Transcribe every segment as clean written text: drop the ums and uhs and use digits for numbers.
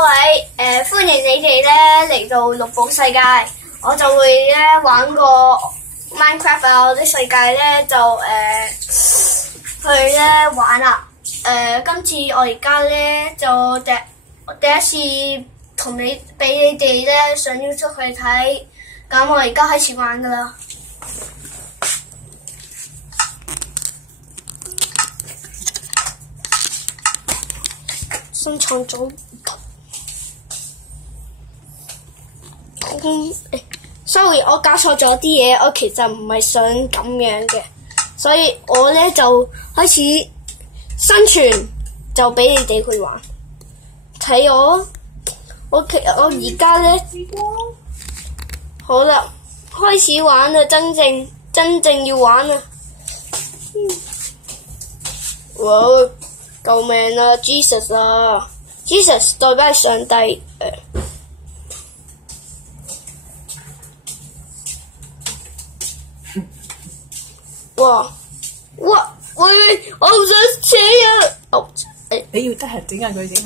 各位歡迎你哋咧嚟到綠寶世界，我就會咧玩個 Minecraft 啊！我啲世界咧就去咧玩啦。今次我而家咧就第一次俾你哋咧上 YouTube 去睇，咁我而家開始玩噶啦。新創組。sorry， 我搞錯咗啲嘢，我其實唔係想咁樣嘅，所以我咧就開始生存，就俾你哋去玩。睇我而家咧，好啦，開始玩啦，真正要玩啦。哇！救命啊 ！Jesus 啊 ！Jesus 代表係上帝哇！喂！我唔想扯啊！你要得閒整下佢樣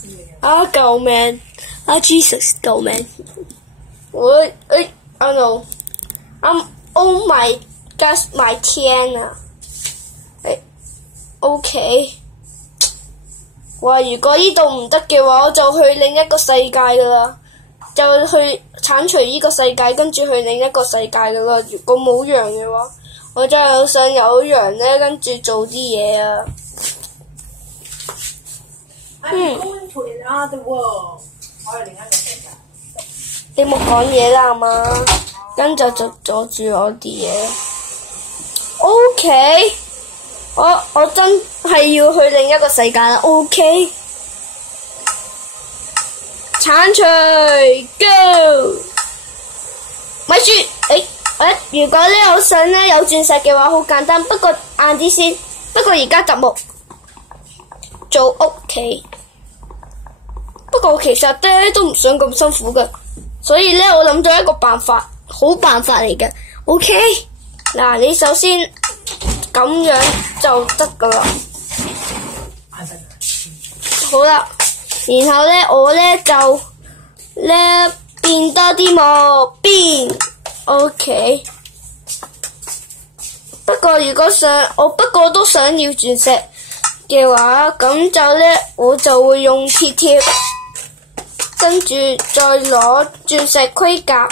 先啊！救命！啊 Jesus 救命！I know Oh my God！ my 天啊！OK。哇！如果呢度唔得嘅話，我就去另一個世界噶啦，就去剷除呢個世界，跟住去另一個世界噶啦。如果冇羊嘅話，我真係好想有羊咧，跟住做啲嘢啊。你冇講嘢啦，係嘛？跟住就阻住我啲嘢。OK。我真係要去另一個世界啦 ，OK？ 剷除 ，Go！ 咪住，如果咧我想咧有鑽石嘅話，好簡單，不過晏啲先。不過而家揼木做屋企，不過我其實咧都唔想咁辛苦㗎，所以咧我諗咗一個辦法，好辦法嚟嘅 ，OK？ 嗱，你首先咁樣就得噶啦。好啦，然後咧我咧就咧變多啲木變 ，OK。不過不過都想要鑽石嘅話，咁就咧我就會用鐵貼，跟住再攞鑽石盔甲。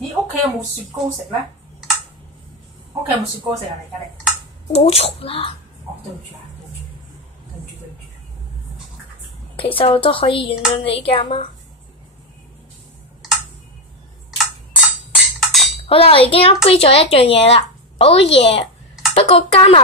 咦，屋企有冇雪糕食咧？屋企有冇雪糕食啊？你而家你冇嘈啦。哦，對唔住。其實我都可以原諒你㗎嘛。好啦，我已經upgrade咗一樣嘢啦。Oh yeah！不過加埋